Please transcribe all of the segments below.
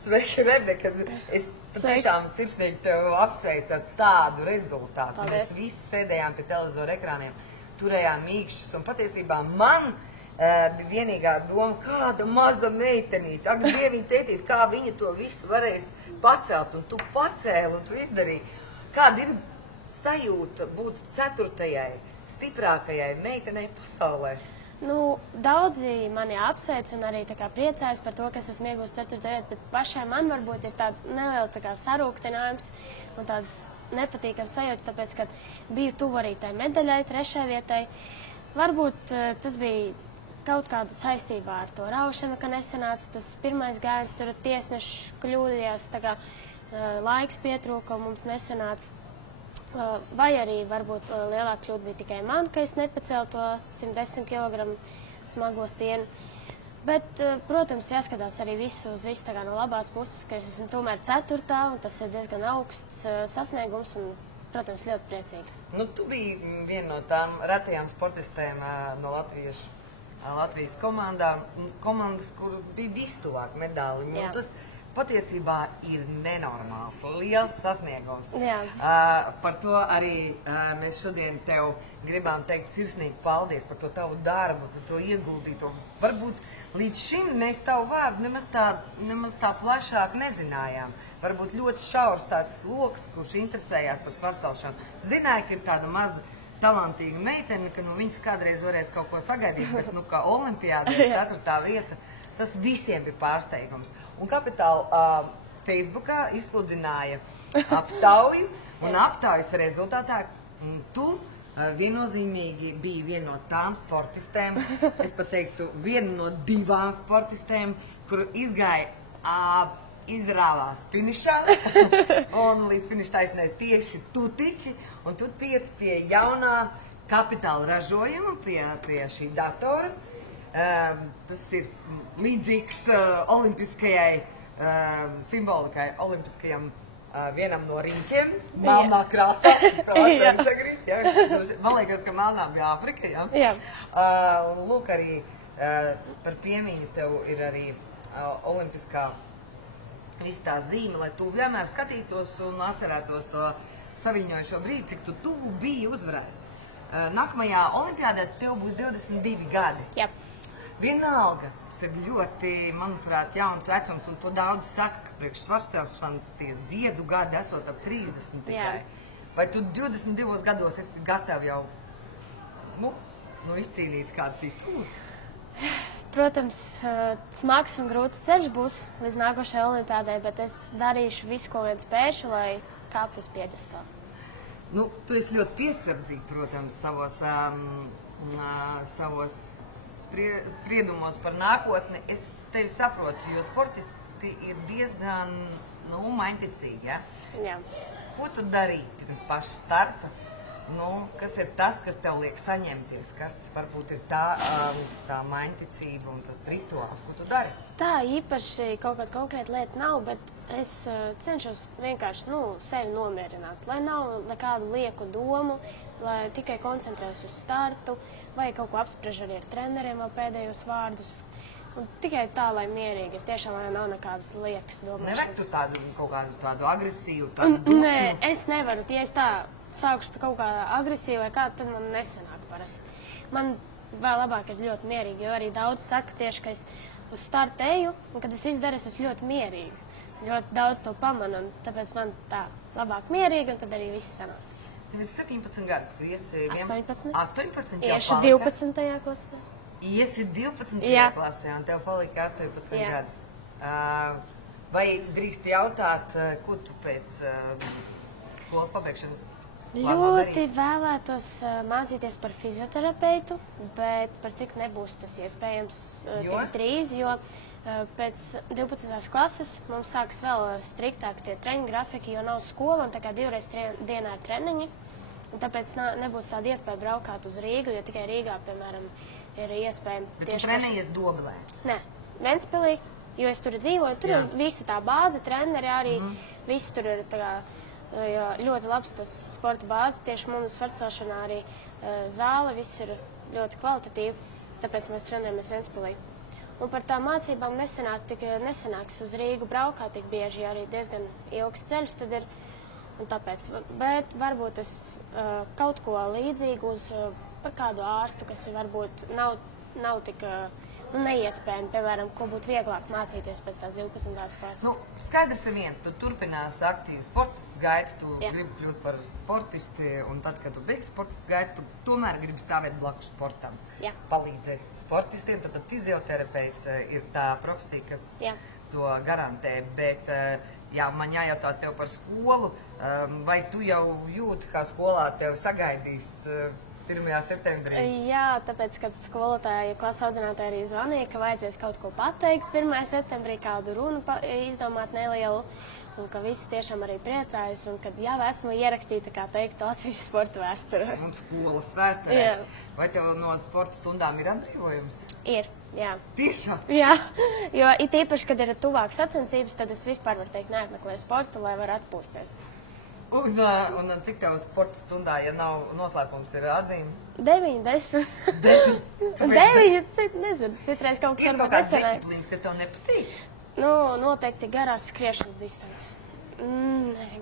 Sveiki, Rebeka. Es patiešām sirsnīgi tev apsveicu ar tādu rezultātu. Paldies. Mēs visi sēdējām pie televizora ekrāniem, turējām mīkšķus, un patiesībā man vienīgā doma, kāda maza meitenīte, ak, Dieviņ, tētīt, kā viņa to visu varēs pacelt, un tu pacēli, un tu izdarīji. Kāda ir sajūta būt 4. stiprākajai meitenei pasaulē? Nu, daudzi mani apsveic un arī tā kā priecājas par to, ka es esmu iegūst 4. vietu, bet pašai man varbūt ir tāda neliela tā kā sarūktinājums un tāds nepatīkams sajūta, tāpēc, ka biju tuvu arī tai medaļai, 3. vietai. Varbūt tas bija kaut kāda saistībā ar to raušanu, ka nesanāca tas pirmais gājiens, tur tiesneši kļūdījās, tā kā laiks pietrūka un mums nesanāca. Vai arī varbūt lielāka kļūda bija tikai man, ka es nepacēlu to 110 kg smago stieni. Bet, protams, jāskatās arī uz visu tā kā no labās puses, ka es esmu tomēr 4. un tas ir diezgan augsts sasniegums un, protams, ļoti priecīgi. Nu, tu biji viena no tām retajām sportistēm no Latvijas komandas, kur bija vistuvāk medāli. Nu, tas patiesībā ir nenormāls, liels sasniegums. Par to arī mēs šodien tev gribām teikt sirsnīgi paldies par to tavu darbu, par to ieguldīto. Varbūt līdz šim mēs tavu vārdu nemaz tā plašāk nezinājām. Varbūt ļoti šaurs tāds loks, kurš interesējās par svarcelšanu. Zināja, ka ir tāda maza talantīga meitene, ka viņas kādreiz varēs kaut ko sagaidīt, bet kā olimpiāda 4. vieta, tas visiem bija pārsteigums. Un Kapitāla Facebookā izsludināja aptauju, un aptaujas rezultātā tu viennozīmīgi biji viena no tām sportistēm, es pat teiktu, viena no 2 sportistēm, kur izrāvās finišā, un līdz finiša taisnē tieši tu tiki, un tu tiec pie jaunā Kapitāla ražojuma, pie šī datora. Tas ir līdzīgs olimpiskajai simbolikai, olimpiskajam vienam no riņķiem, melnā krāsā. Man liekas, ka melnā bija Āfrika, Un lūk, arī par piemiņu tev ir arī olimpiskā viss tā zīme, lai tu vienmēr skatītos un atcerētos to saviņojušo brīdi, cik tu tuvu biji uzvarēt. Nākamajā olimpiādē tev būs 22 gadi. Jā. Vienalga, tas ir ļoti, manuprāt, jauns vecums, un to daudz saka, ka priekš svarcelšanas tie ziedu gadi esot ap 30 tikai. Vai tu 22 gados esi gatavi jau izcīnīt kādu titulu? Protams, smags un grūts ceļš būs līdz nākošajai olimpiādai, bet es darīšu visu, ko vien spēšu, lai kāptu uz piedestālu. Nu, tu esi ļoti piesardzīgi, protams, savos spriedumos par nākotni. Es tevi saprotu, jo sportisti ir diezgan, mainticīgi, Jā. Ko tu darīji pirms paša starta? Kas ir tas, kas tev liek saņemties? Kas varbūt ir tā mainticība un tas rituāls, ko tu dari? Tā īpaši kaut kāda konkrēta lieta nav, bet es cenšos vienkārši sevi nomierināt, lai nav nekādu lieku domu, lai tikai koncentrējos uz startu, vai kaut ko apspriež arī ar treneriem vai pēdējos vārdus. Un tikai tā, lai mierīgi ir, tiešām, lai nav nekādas liekas domāšanas. Nevajag tu kaut kādu tādu agresīvu, tādu dusmu? Nē, es nevaru. Ja es tā sākšu kaut kādā agresīvi vai kā, tad man nesanāk parasti. Man vēl labāk ir ļoti mierīgi, jo arī daudz saka tieši, ka es uz startu eju, un kad es visu daru, es esmu ļoti mierīgi. Ļoti daudz to pamanu, un tāpēc man tā labāk mierīgi, un tad arī viss sanāk. Tev ir 17 gadi, tu iesi 18. 18 Iešu 12. klasē. Iesi 12. klasē, un tev palika 18 gadi. Vai drīkst jautāt, ko tu pēc skolas pabeigšanas plāno darīt? Ļoti vēlētos mācīties par fizioterapeitu, bet par cik nebūs tas iespējams tik drīz, jo pēc 12. klases mums sākas vēl striktāk tie treniņu grafiki, jo nav skola un tā kā 2 reizes dienā ir treniņi. Un tāpēc nebūs tāda iespēja braukāt uz Rīgu, jo tikai Rīgā, piemēram, ir iespēja... Bet tu trenējies Dobelē? Nē, Ventspilī, jo es tur dzīvoju. Tur ir visa tā bāze, treneri arī, visi tur ir tā kā ļoti labs tas sporta bāze. Tieši mums svarcelšanā arī zāle, viss ir ļoti kvalitatīvi, tāpēc mēs trenējamies Ventspilī. Un par tām mācībām nesanāks uz Rīgu braukā tik bieži, arī diezgan ilgs ceļš tad ir. Un tāpēc, bet varbūt es kaut ko līdzīgu par kādu ārstu, kas varbūt nav tik neiespējami, piemēram, ko būtu vieglāk mācīties pēc tās 12. klases. Nu, skaidrs ir viens, tu turpinās aktīvi sportists gaids, tu gribi kļūt par sportisti, un tad, kad tu beigsi sportistu gaids, tu tomēr gribi stāvēt blakus sportam. Palīdzēt sportistiem, tad fizioterapeits ir tā profesija, kas to garantē, bet man jājautā tev par skolu, vai tu jau jūti, kā skolā tev sagaidīs 1. septembrī? Jā, tāpēc, kad skolotāja klases audzinātāja arī zvanīja, ka vajadzēs kaut ko pateikt 1. septembrī, kādu runu izdomāt nelielu, un ka visi tiešām arī priecājas, un kad jau esmu ierakstīta, kā teikt, Latvijas sporta vēsturē. Un skolas vēsturē. Jā. Vai tev no sporta stundām ir atbrīvojums? Ir. Jā. Tiešām? Jā, jo it īpaši, kad ir tuvāk sacensības, tad es vispār varu teikt, neapmeklēju sportu, lai var atpūsties. Un cik tev sporta stundā, ja nav noslēpums, ir atzīme? 9, 10. 9, nezinu, citreiz kaut kas varbūt nesanāk. Ir kaut kāds disciplīnas, kas tev nepatīk? Nu, noteikti garās skriešanas distances.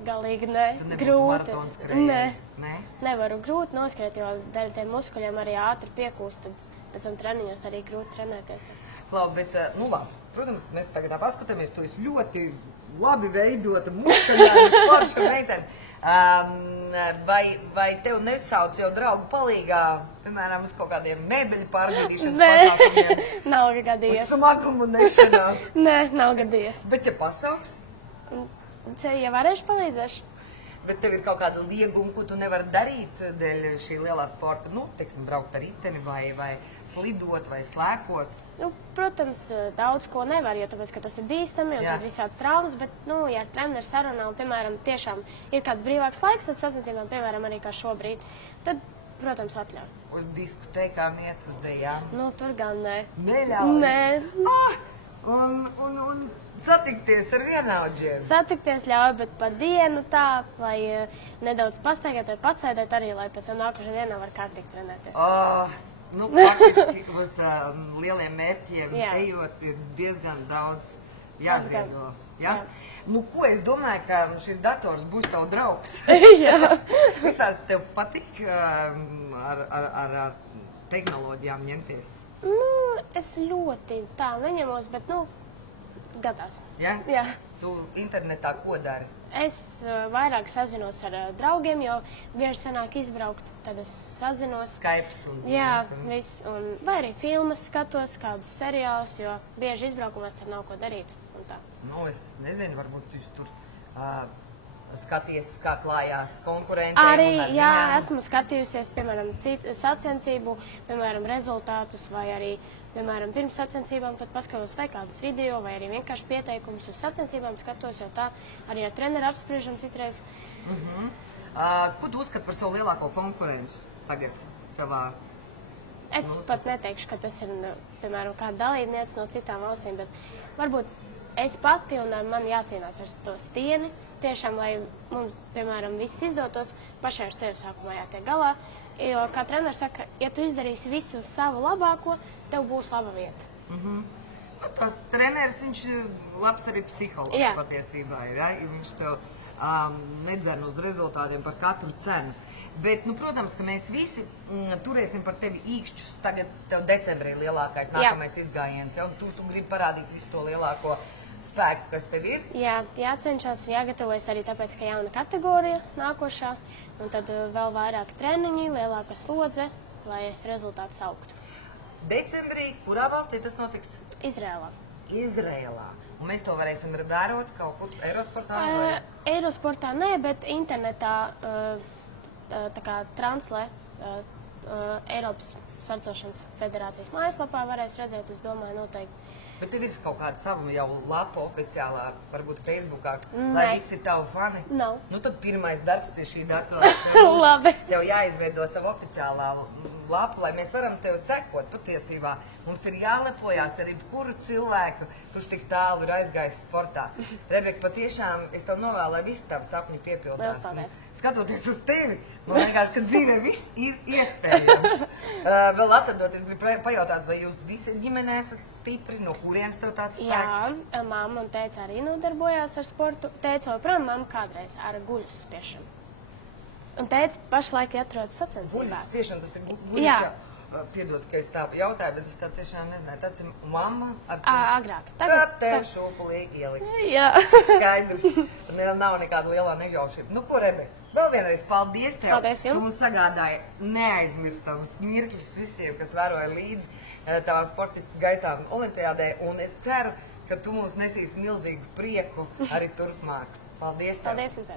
Galīgi ne. Tu nebūtu maratonu skrējiet? Nē. Nevaru grūti noskriet, jo dēļ tiem muskuļiem arī ātri piekūst, tad pēc tam treniņos arī grūti trenēties. Klau, bet, labi, protams, mēs tagad paskatāmies, tu esi ļoti labi veidota, muskuļāna, forša meitene. Vai tev nesauc jau draugu palīgā, piemēram, uz kaut kādiem mēbeļu pārbīdīšanas pasākumiem? Nav gadījies. Uz smagumu nešanā? Nē, nav gadījies. Bet ja pasauks? Ja varēšu, palīdzēšu. Bet tev ir kaut kāda lieguma, ko tu nevari darīt dēļ šī lielā sporta, teiksim, braukt ar riteni vai slidot vai slēpot? Protams, daudz ko nevar, jo tāpēc, ka tas ir bīstami un tad visāds traumas, bet, ja ar treneru sarunā un, piemēram, tiešām ir kāds brīvāks laiks, tad sacensībām, piemēram, arī kā šobrīd, tad, protams, atļauj. Uz diskotēkām iet, uz dejām? Tur gan nē. Neļauj? Nē. Un satikties ar vienaudžiem? Satikties ļauj, bet pa dienu tā, lai nedaudz pastaigāt vai pasēdēt arī, lai pēc tam nākošajā dienā var kārtīgi trenēties. Faktiski uz lieliem mērķiem ejot ir diezgan daudz jāziedo. Ja? Ko es domāju, ka šis dators būs tavu draugs? Jā. Visādi tev patīk ar tehnoloģijām ņemties? Es ļoti tā neņemos, bet, gadās. Ja? Jā. Tu internetā ko dari? Es vairāk sazinos ar draugiem, jo bieži sanāk izbraukt, tad es sazinos. Skypes un... Jā, viss. Vai arī filmas skatos, kādus seriālus, jo bieži izbraukumās tad nav ko darīt. Un tā. Es nezinu, varbūt jūs tur skaties, kā klājās konkurentiem. Arī, jā, esmu skatījusies, piemēram, sacensību, piemēram, rezultātus, vai arī, piemēram, pirms sacensībām, tad paskatos vai kādus video, vai arī vienkārši pieteikumus uz sacensībām skatos, jo tā arī ar treneru apspriežam citreiz. Ko tu uzskati par savu lielāko konkurentu tagad savā? Es pat neteikšu, ka tas ir, piemēram, kāda dalībniece no citām valstīm, bet varbūt es pati un man jācīnās ar to stieni, tiešām, lai mums, piemēram, viss izdotos, pašai ar sevi sākumā jātiek galā, jo, kā treneris saka, ja tu izdarīsi visu savu labāko, tev būs laba vieta. Tas treneris, viņš labs arī psihologs patiesībā ir, ja? Viņš tev nedzen uz rezultātiem par katru cenu. Bet, protams, ka mēs visi turēsim par tevi īkšķus. Tagad tev decembrī lielākais nākamais izgājiens, un tu gribi parādīt visu to lielāko spēku, kas tev ir? Jā, jācenšas, jāgatavojas arī tāpēc, ka jauna kategorija nākošā, un tad vēl vairāk treniņi, lielāka slodze, lai rezultāts augtu. Decembrī, kurā valstī tas notiks? Izrēlā. Izrēlā. Un mēs to varēsim vērot kaut kur Eirosportā? Eirosportā nē, bet internetā tā kā translē Eiropas Sarcošanas federācijas mājaslapā varēs redzēt, es domāju, noteikti. Bet tev ir kaut kāda sava jau lapa oficiālā, varbūt Facebookā, lai visi tavu fani? Nav. Tad pirmais darbs pie šī datora. Labi. Tev jāizveido savu oficiālā YouTube lapu, lai mēs varam tev sekot patiesībā. Mums ir jālepojās ar jebkuru cilvēku, kurš tik tālu ir aizgājis sportā. Rebeka, patiešām es tev novēlu, lai visi tavi sapņi piepildās. Skatoties uz tevi, man liekas, ka dzīvē viss ir iespējams. Vēl atradot, es gribu pajautāt, vai jūs visi ģimenē esat stipri, no kurienes tev tāds spēks? Jā, mamma un tēca arī nodarbojās ar sportu. Tēca joprojām, mamma kādreiz ar guļu spiešanu. Un tēca pašlaik atrodas sacensībās. Guļu spiešana, tas ir guļus jau. Piedod, ka es tā jautāju, bet es tā tiešām nezināju. Tāds ir mamma ar to? Agrāk. Kad tev šūpulīgi ielikts. Jā. Skaidrs. Nav nekāda lielā nežaušība. Nu, ko, Rebeka? Vēl vienreiz paldies tev. Paldies jums. Tu mums sagādāji neaizmirstamus mirkļus visiem, kas vēroja līdzi tavām sportistas gaitām olimpiādē. Un es ceru, ka tu mums nesīs milzīgu prieku arī turpmāk. Paldies tev. Paldies jums.